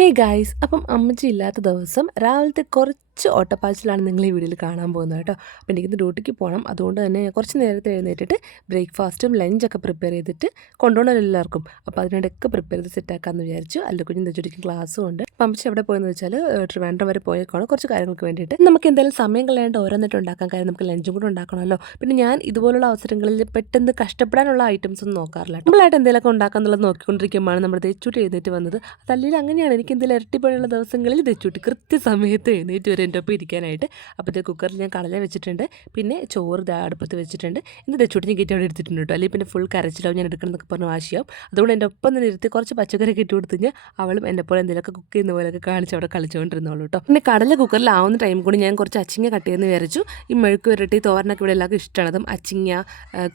Hey guys, അപ്പം അമ്മച്ചി ഇല്ലാത്ത ദിവസം രാവിലത്തെ കുറച്ച് ഓട്ടപ്പാച്ചിലാണ് നിങ്ങൾ ഈ വീഡിയോയിൽ കാണാൻ പോകുന്നത് കേട്ടോ. അപ്പോൾ എനിക്കിന്ന് ഡ്യൂട്ടിക്ക് പോകണം. അതുകൊണ്ട് തന്നെ കുറച്ച് നേരത്തെ എഴുന്നേറ്റിട്ട് ബ്രേക്ക്ഫാസ്റ്റും ലഞ്ചൊക്കെ പ്രിപ്പയർ ചെയ്തിട്ട് കൊണ്ടുപോകണം എല്ലാവർക്കും. അപ്പോൾ അതിനിടയ്ക്ക് പ്രിപ്പയർ ചെയ്ത് സെറ്റാക്കാമെന്ന് വിചാരിച്ചു. അല്ല കുഞ്ഞിന് തെച്ചുടിക്കും ക്ലാസ്സും ഉണ്ട്. അപ്പം അമ്മച്ചി എവിടെ പോയെന്ന് വെച്ചാൽ ട്രിവാൻഡ്രം വരെ പോയേക്കാണ് കുറച്ച് കാര്യങ്ങൾക്ക് വേണ്ടിയിട്ട്. നമുക്ക് എന്തായാലും സമയം കളയാണ്ട് ഓരോന്നിട്ട് ഉണ്ടാക്കാൻ കാര്യം നമുക്ക് ലഞ്ചും കൂടെ ഉണ്ടാക്കണമല്ലോ. പിന്നെ ഞാൻ ഇതുപോലുള്ള അവസരങ്ങളിൽ പെട്ടെന്ന് കഷ്ടപ്പെടാനുള്ള ഐറ്റംസ് ഒന്നും നോക്കാറില്ല. നമ്മളായിട്ട് എന്തെങ്കിലുമൊക്കെ ഉണ്ടാക്കാന്നുള്ളത് നോക്കിക്കൊണ്ടിരിക്കുമ്പോഴാണ് നമ്മുടെ തെച്ചുട്ടി എഴുന്നേറ്റ് വന്നത്. അതല്ലെങ്കിൽ അങ്ങനെയാണ് എനിക്ക് എന്തെങ്കിലും ഇരട്ടിപ്പണിയുള്ള ദിവസങ്ങളിൽ തെച്ചുട്ടി കൃത്യസമയത്ത് എഴുന്നേറ്റ് വരെ എൻ്റെ ഒപ്പം ഇരിക്കാനായിട്ട്. അപ്പോഴത്തെ കുക്കറിൽ ഞാൻ കടല വെച്ചിട്ടുണ്ട്, പിന്നെ ചോറ് അടുപ്പത്ത് വെച്ചിട്ടുണ്ട്. ഇന്ന് തെച്ചുട്ടി ഞാൻ കയറ്റി അവിടെ എടുത്തിട്ടുണ്ട് കേട്ടോ. അല്ലെങ്കിൽ പിന്നെ ഫുൾ കരച്ചിലാവും ഞാൻ എടുക്കണം എന്നൊക്കെ പറഞ്ഞ് വാശിയാവും. അതുകൊണ്ട് എൻ്റെ ഒപ്പം തന്നെ ഇരുത്തി കുറച്ച് പച്ചക്കറി ഇട്ട് കൊടുത്തു കഴിഞ്ഞാൽ അവളും എന്നെ പോലെ എന്തെങ്കിലുമൊക്കെ കുക്ക് ചെയ്യുന്ന പോലെയൊക്കെ കാണിച്ച് അവിടെ കളിച്ചുകൊണ്ടിരുന്നോളൂ കേട്ടോ. പിന്നെ കടല കുക്കറിലാവുന്ന ടൈം കൂടി ഞാൻ കുറച്ച് അച്ചിങ്ങ കട്ട് ചെയ്യുന്ന വിചാരിച്ചു. ഈ മെഴുക്ക് വരട്ടി തോരനൊക്കെ ഇവിടെ എല്ലാവർക്കും ഇഷ്ടമാണ്. അതും അച്ചിങ്ങ,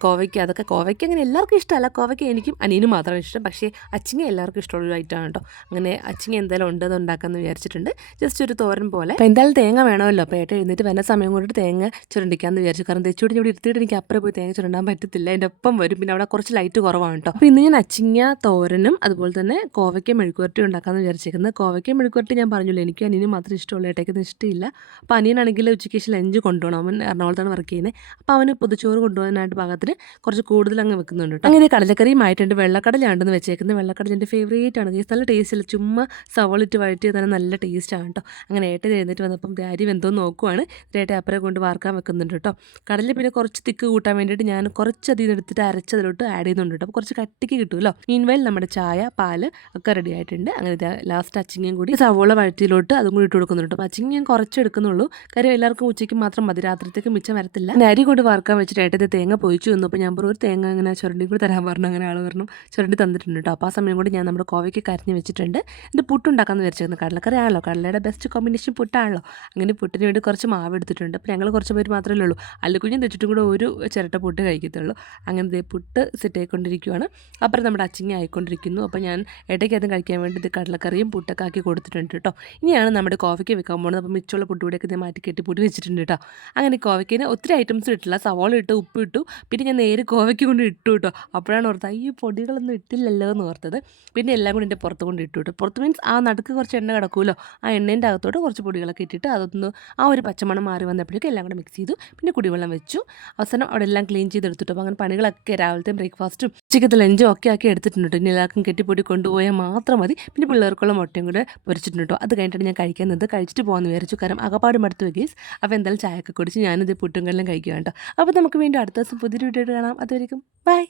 കോവയ്ക്ക, അതൊക്കെ കോവയ്ക്ക അങ്ങനെ എല്ലാവർക്കും ഇഷ്ടമല്ല. കോവയ്ക്ക എനിക്കും അനിയനും മാത്രമാണ് ഇഷ്ടം. പക്ഷേ അച്ചിങ്ങ എല്ലാവർക്കും ഇഷ്ടമുള്ള ഐറ്റമാണ് കേട്ടോ. അങ്ങനെ അച്ചിങ്ങ എന്തായാലും ഉണ്ടെന്ന് ഉണ്ടാക്കാമെന്ന് വിചാരിച്ചിട്ടുണ്ട്. ജസ്റ്റ് ഒരു തോരൻ പോലെ. അപ്പോൾ എന്തായാലും തേങ്ങ വേണമല്ലോ. അപ്പോൾ ഏട്ടൻ എഴുന്നേറ്റ് വരുന്ന സമയം കൊണ്ടിട്ട് തേങ്ങ ചുരണ്ടിക്കാമെന്ന് വിചാരിച്ചു. കാരണം തെച്ചുകൂടി ഇവിടെ ഇരുത്തിയിട്ട് എനിക്ക് അപ്പുറം പോയി തേങ്ങ ചുരണ്ടാൻ പറ്റത്തില്ല. എൻ്റെ ഒപ്പം വരും. പിന്നെ അവിടെ കുറച്ച് ലൈറ്റ് കുറവാണ് കേട്ടോ. അപ്പോൾ ഇന്ന് ഞാൻ അച്ചിങ്ങ തോരനും അതുപോലെ തന്നെ കോവയ്ക്ക മെഴുക്കുവരട്ടി ഉണ്ടാക്കാമെന്ന് വിചാരിച്ചേക്കുന്നത്. കോവയ്ക്ക മെഴുക്കുവരട്ടി ഞാൻ പറഞ്ഞില്ല, എനിക്ക് അനിയന് മാത്രമേ ഇഷ്ടമുള്ളൂ, ഏട്ടയ്ക്കൊന്നും ഇഷ്ടമില്ല. അപ്പോൾ അനിയനാണെങ്കിൽ ഉച്ചയ്ക്ക് ലഞ്ച് കൊണ്ടുപോകണം. അവൻ എറണാകുളത്താണ് വർക്ക് ചെയ്യുന്നത്. അപ്പോൾ അവന് പൊതിച്ചോറ് കൊണ്ടുപോകാനായിട്ട് പാകത്തിന് കുറച്ച് കൂടുതൽ അങ്ങ് വെക്കുന്നുണ്ട് കേട്ടോ. അങ്ങനെ കടലക്കറിയും ആയിട്ടുണ്ട്. വെള്ളക്കടലാണെന്ന് വെച്ചേക്കുന്നത്. വെള്ളക്കടല എൻ്റെ ഫേവറേറ്റ് ആണ്. നല്ല ടേസ്റ്റ് അല്ല, ചുമ്മാ സവളിട്ട് വഴറ്റി തന്നെ നല്ല ടേസ്റ്റാണ് കേട്ടോ. അങ്ങനെ ഏട്ടൻ എഴുന്നേറ്റ് വന്നപ്പം അരി വെന്തോന്ന് നോക്കുവാണ്. ഏട്ടൻ അപ്പുറം കൊണ്ട് വാർക്കാൻ വെക്കുന്നുണ്ട് കേട്ടോ. കടലിൽ പിന്നെ കുറച്ച് തിക്ക് കൂട്ടാൻ വേണ്ടിയിട്ട് ഞാൻ കുറച്ച് അധികം എടുത്തിട്ട് അരച്ചതിലോട്ട് ആഡ് ചെയ്യുന്നുണ്ട് കേട്ടോ. അപ്പോൾ കുറച്ച് കട്ടിക്ക് കിട്ടുമല്ലോ. മീൻവെയിൽ നമ്മുടെ ചായ, പാല് ഒക്കെ റെഡി ആയിട്ടുണ്ട്. അങ്ങനെ ലാസ്റ്റ് അച്ചിങ്ങയും കൂടി സവോള വഴറ്റിയിലോട്ട് അതും കൂടി ഇട്ട് കൊടുക്കുന്നുണ്ട്. അപ്പോൾ അച്ചിങ്ങ ഞാൻ കുറച്ച് എടുക്കുന്നുള്ളൂ. കാര്യം എല്ലാവർക്കും ഉച്ചയ്ക്ക് മാത്രം മതി, രാത്രിത്തേക്ക് മിച്ചം വരത്തില്ല. അരി കൊണ്ട് വാർക്കാൻ വെച്ചിട്ട് ഏട്ടത്തെ തേങ്ങ പൊയിച്ചു വന്നു. അപ്പോൾ ഞാൻ ഒരു തേങ്ങ ഇങ്ങനെ ചുരണ്ടി കൂടി തരാൻ പറഞ്ഞു. അങ്ങനെ ആൾ പറഞ്ഞു ചുരണ്ടി തന്നിട്ടുണ്ട് കേട്ടോ. അപ്പോൾ ആ സമയം കൊണ്ട് ഞാൻ നമ്മുടെ കോവയ്ക്ക് കരിഞ്ഞ് വെച്ചിട്ടുണ്ട്. ഇത് പുട്ടുണ്ടാക്കാമെന്ന് വിചാരിച്ചിരുന്നു. കടലക്കറി ആണല്ലോ, കടലയുടെ ബെസ്റ്റ് കോമ്പിനേഷൻ പുട്ടാണല്ലോ. അങ്ങനെ പുട്ടിന് വേണ്ടി കുറച്ച് മാവ് എടുത്തിട്ടുണ്ട്. അപ്പോൾ ഞങ്ങൾ കുറച്ച് പേര് മാത്രമേ ഉള്ളൂ. അല്ലുകുഞ്ഞും തെച്ചിട്ടും കൂടെ ഒരു ചിരട്ട പുട്ട് കഴിക്കത്തുള്ളൂ. അങ്ങനെ പുട്ട് സെറ്റ് ആയിക്കൊണ്ടിരിക്കുകയാണ്. അപ്പുറം നമ്മുടെ അച്ചിങ്ങ ആയിക്കൊണ്ടിരിക്കുന്നു. അപ്പോൾ ഞാൻ ഇടയ്ക്ക് അതും കഴിക്കാൻ വേണ്ടി ഇത് കടലക്കറിയും പുട്ടൊക്കെ ആക്കി കൊടുത്തിട്ടുണ്ട് കേട്ടോ. ഇനിയാണ് നമ്മുടെ കോവയ്ക്ക് വെക്കാൻ പോകുന്നത്. അപ്പോൾ മിച്ചുള്ള പുട്ടുകൂടെയൊക്കെ ഞാൻ മാറ്റി കെട്ടി പൊടി വെച്ചിട്ടുണ്ട് കേട്ടോ. അങ്ങനെ കോവയ്ക്കിന് ഒത്തിരി ഐറ്റംസ് ഇട്ടില്ല. സവാള ഇട്ട്, ഉപ്പ് ഇട്ടു, പിന്നെ ഞാൻ നേരെ കോവയ്ക്ക് കൊണ്ട് ഇട്ടു കേട്ടോ. അപ്പോഴാണ് ഓർത്തത് ഈ പൊടികളൊന്നും ഇട്ടില്ലല്ലോ എന്ന് ഓർത്തത്. പിന്നെ എല്ലാം കൂടി എൻ്റെ പുറത്ത് കൊണ്ട് ഇട്ടു കേട്ടോ. പുറത്ത് മീൻസ് ആ നടുക്ക് കുറച്ച് എണ്ണ കിടക്കുമല്ലോ, ആ എണ്ണേൻ്റെ അകത്തോട്ട് കുറച്ച് പൊടികളൊക്കെ ഇട്ടിട്ട് അതൊന്ന് ആ ഒരു പച്ചമണം മാറി വന്നപ്പോഴേക്കും എല്ലാം കൂടെ മിക്സ് ചെയ്തു. പിന്നെ കുടിവെള്ളം വെച്ചു. അവസാനം അവിടെ എല്ലാം ക്ലീൻ ചെയ്തെടുത്തിട്ടു. അപ്പോൾ അങ്ങനെ പണികളൊക്കെ രാവിലത്തെ ബ്രേക്ക്ഫാസ്റ്റും ഉച്ചയ്ക്കത്തെ ലഞ്ചും ഒക്കെ ആക്കി എടുത്തിട്ടുണ്ട്. ഇനി എല്ലാവർക്കും കെട്ടിപ്പൊടി കൊണ്ടുപോയാൽ മാത്രം മതി. പിന്നെ പിള്ളേർക്കുള്ള മുട്ടയും കൂടെ പൊരിച്ചിട്ടുണ്ട് കേട്ടോ. അത് കഴിഞ്ഞിട്ടാണ് ഞാൻ കഴിക്കുന്നത്. കഴിച്ചിട്ട് പോകാമെന്ന് വിചാരിച്ചു. കാരണം അകപ്പാട് മടുത്തു ഗെയ്സ്. അപ്പോൾ എന്തായാലും ചായയൊക്കെ കുടിച്ച് ഞാനിത് പുട്ടും കടലും കഴിക്കുക കേട്ടോ. അപ്പോൾ നമുക്ക് വീണ്ടും അടുത്ത ദിവസം പുതിയൊരു വീഡിയോ കാണാം. അതുവരെയും ബൈ.